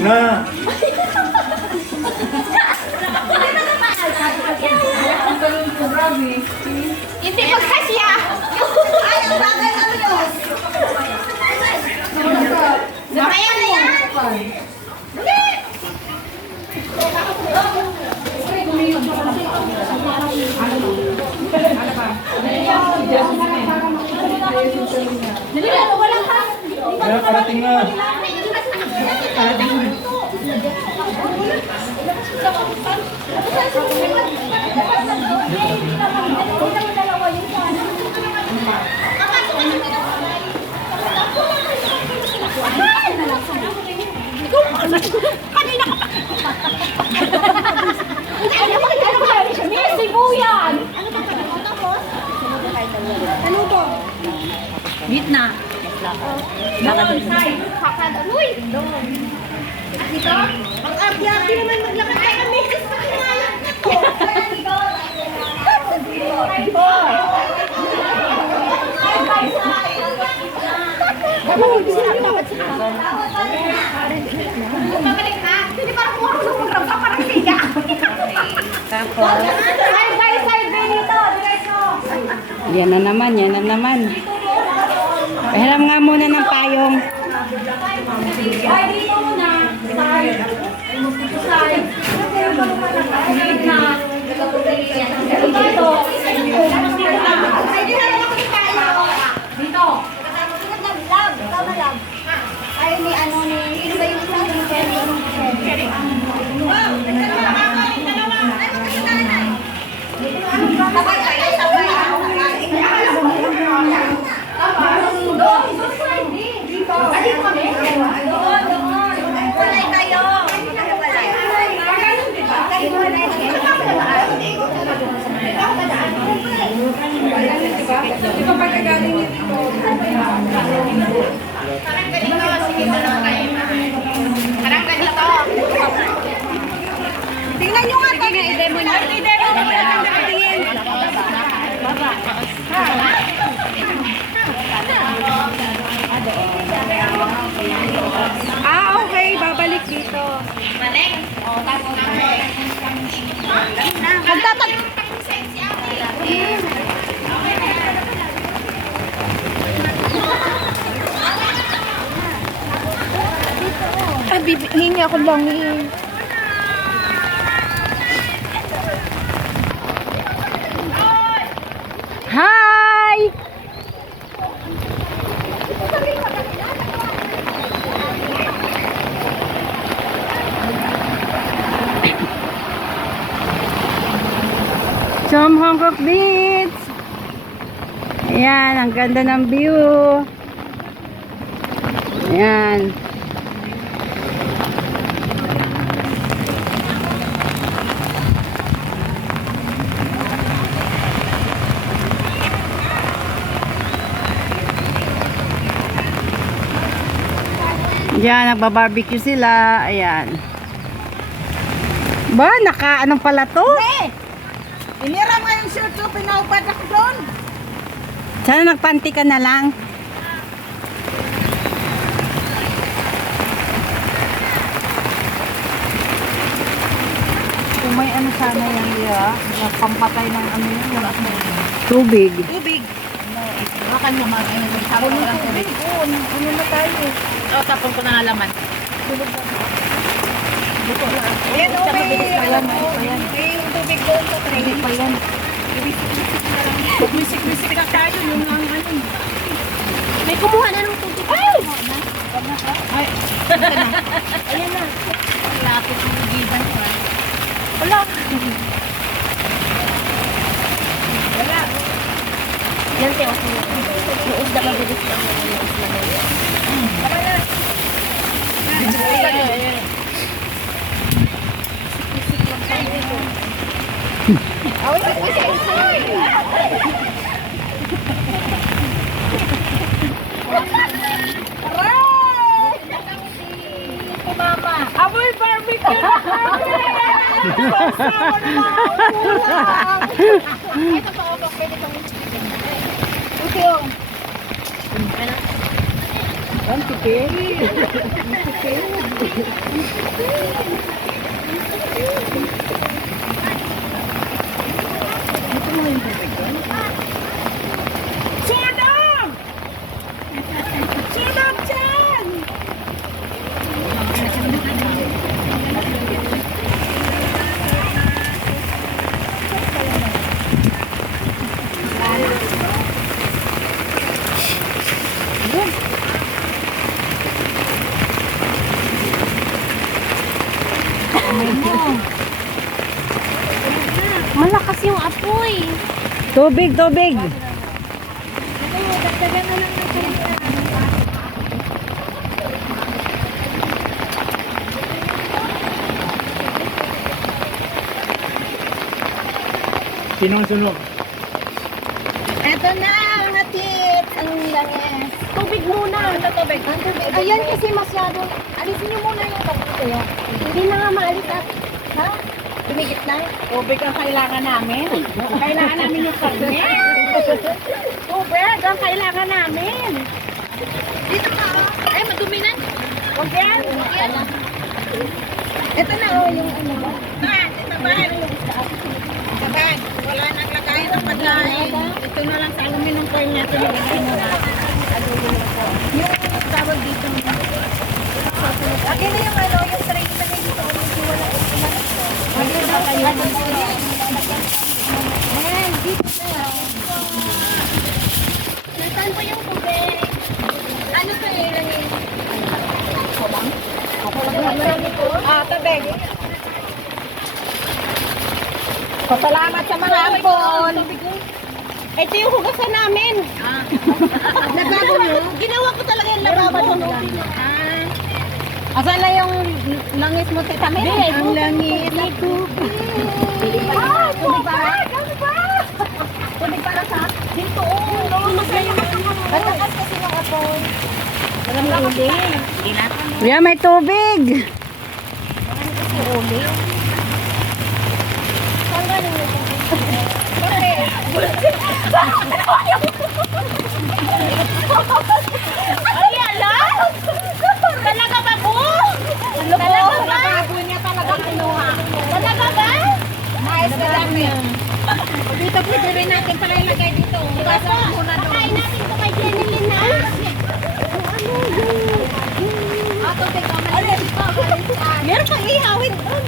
Na! Hindi magkasya! Ay, ang bagay kami yun! Namaya na yan! Kaya parating na. Kanina ka pa! Sibuyan! Ano to? Meet na. Doon, side. Uy! Doon. Dito? Ang abi-abi naman maglakad tayo ng meses pa kinalat na to. Pabalik na. Hindi parang kung ako sa program ka, parang siga. Side by side dito. Diretso. Yan na naman, yan na naman. Pahiram nga muna ng payong. Ay, dito muna. Side. Side. Side na. Dito. Dito. Tama lang. Ay, ni ano ni... Sino ba yung isang ni Kerry? Sabay kayo, sabay. Walay kayo. Parang ganito. Sige, dalawa kayo. Parang ganito. Tingnan nyo nga. I-demo nyo. I-demo nyo. Nakatingin. Okay, babalik dito. Balik. Magtatag... Hingi ako lang eh. Hi! Some Hancock Beach. Ayan, ang ganda ng view. Ayan. Diyan, nagbabarbecue sila. Ayan. Ba, anong pala to? Iniram nga yung shirt ko, pinaupad ako doon. Sana nagpanti ka na lang. Kung may ano sana yan, Lia, pampatay ng ano yun, yung Tubig. tubig. Baka naman, ay nagtapon ko lang tubig. Oo, ano na tayo. O, tapon ko na laman. Ayan, o, may yung tubig doon sa tray. Pa yan. Music ka tayo. Yung ang ano. May kumuha na ng tubig. Ay! Ay! Ayan na. Lapit ng giban ko. Wala. Wala. Yan, Teo. Yung isda mabilis lang. Yung isda mabilis. Tama na. Ayan. Aboy barbecue! Ito pa ako, pwede itong chicken. Ito yung. Ang tipid. Sunod! Sunod dyan! Malakas yung apoy. Tubig, tubig. Dagdagan na lang natin. Sinong sunog? Eto na ang hatid. Ang langis. Tubig muna. Ito tubig. Ang tubig. Ayan kasi masyado. Alisin niyo muna yung tubig kaya. Hindi na nga maalis at. Ha? Tumigit na? Tubig ang kailangan namin. Kailangan namin yung karne. Tubig ang kailangan namin. Dito ka. Ay, madumi na. Huwag yan. Yan. Ito na oh, yung ano ba? Sabag, wala nang lagay ng pagkain. Ito na lang sa aluminum foil niya. Ito nilagay mo na. Yung tawag dito. Akin na yung ano, yung sarili na dito. Ayan, dito na. Nasaan po yung tubig? Ano pa ilangin? Ako lang? Ah, tubig. Pasalamat sa mga ampon. Ito yung hugasan namin. Nagbago mo? Ginawa ko talaga yung lababan mo. Asan na yung langis mo, Tita May? Ang langit. Tubig para? Tubig para sa? Dito. Matakas kasi ng apoy. Alam mo, uli. Kuya, may tubig. Saan galing yung tubig? Ay, alam! Talaga ba po? Talaga ba? Labo niya talaga kinuha. Talaga ba? Mais na lang yan. Dito, pwede rin natin pala ilagay dito. Basta, pakain natin ito kay Jenilyn na. Tubig ka malis pa. Meron pang ihawin doon.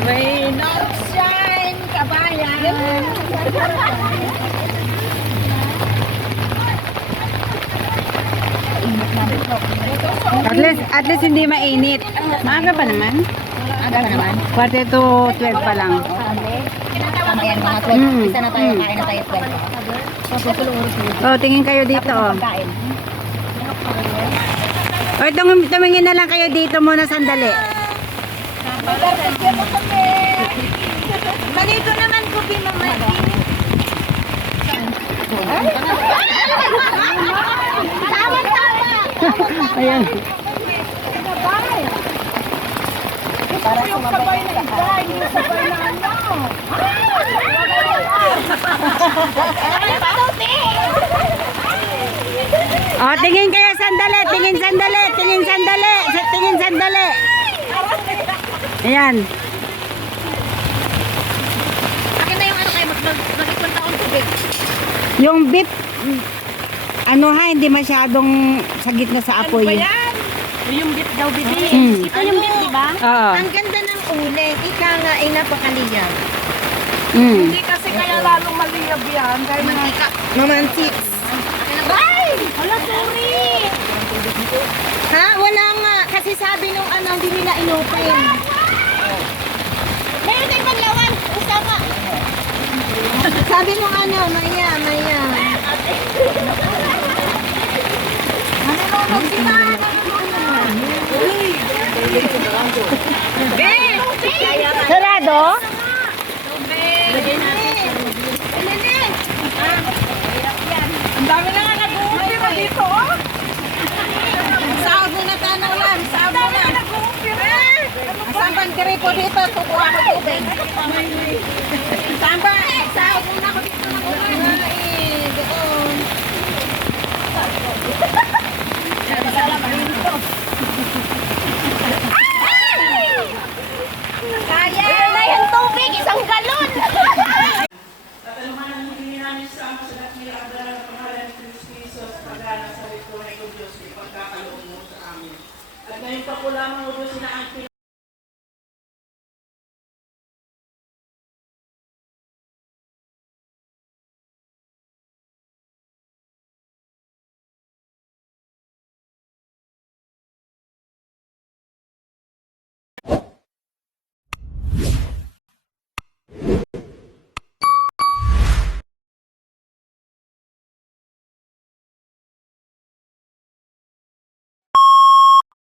Rain of shine, kabayan. At least hindi mainit. Maaga pa naman. Aga pa naman. Quarter to 12 pa lang. Tama yan, mga 12. Mm. Isa na tayo, kain na tayo 12. Oh, tingin kayo dito. Oh. Kain. O, tumingin na lang kayo dito muna sandali. Manito naman ko, Bimamay. Tama-tama. Ayan. Para yung sabay na iba, hindi yung sabay na ano. Ay, patuti! Oh, tingin kayo sandali, tingin sandali, tingin sandali, tingin sandali. Ayan. Akin na yung ano kayo, mag-ipunta akong tubig. Yung beef, ano ha, hindi masyadong sa gitna sa apoy. Ano ba yan? Yung bit daw, bibi. Mm. Ito yung bit, di ba? Oo. Ang ganda ng uling, ika nga ay napakaliyab. Mm. Hindi kasi kaya lalong maliyab yan. Dahil nga, Mamantik. ay! Wala, sorry! Ha? Wala nga. Kasi sabi nung ano, hindi nila inopen. Meron tayong paglawan. Usama. Sabi nung ano, Maya. Nanonood sila. Sarado? Lagay natin. Ang dami na nga nag-uumpira dito, oh. Sahod mo na tanong lang, sahod mo na. Saan bang gripo dito? Tukuha ko tubig. Saan ba? Sahod mo na ako dito ng ulan. Doon. Kaya na yung tubig, isang galon. Tatanungan hindi namin sa amo sa dakmil ang dala ng pangalan ni Kristo Jesus, pagana sa ritual ko Diyos, ipagkakaloob mo sa amin. At ngayon pa po lamang o Diyos,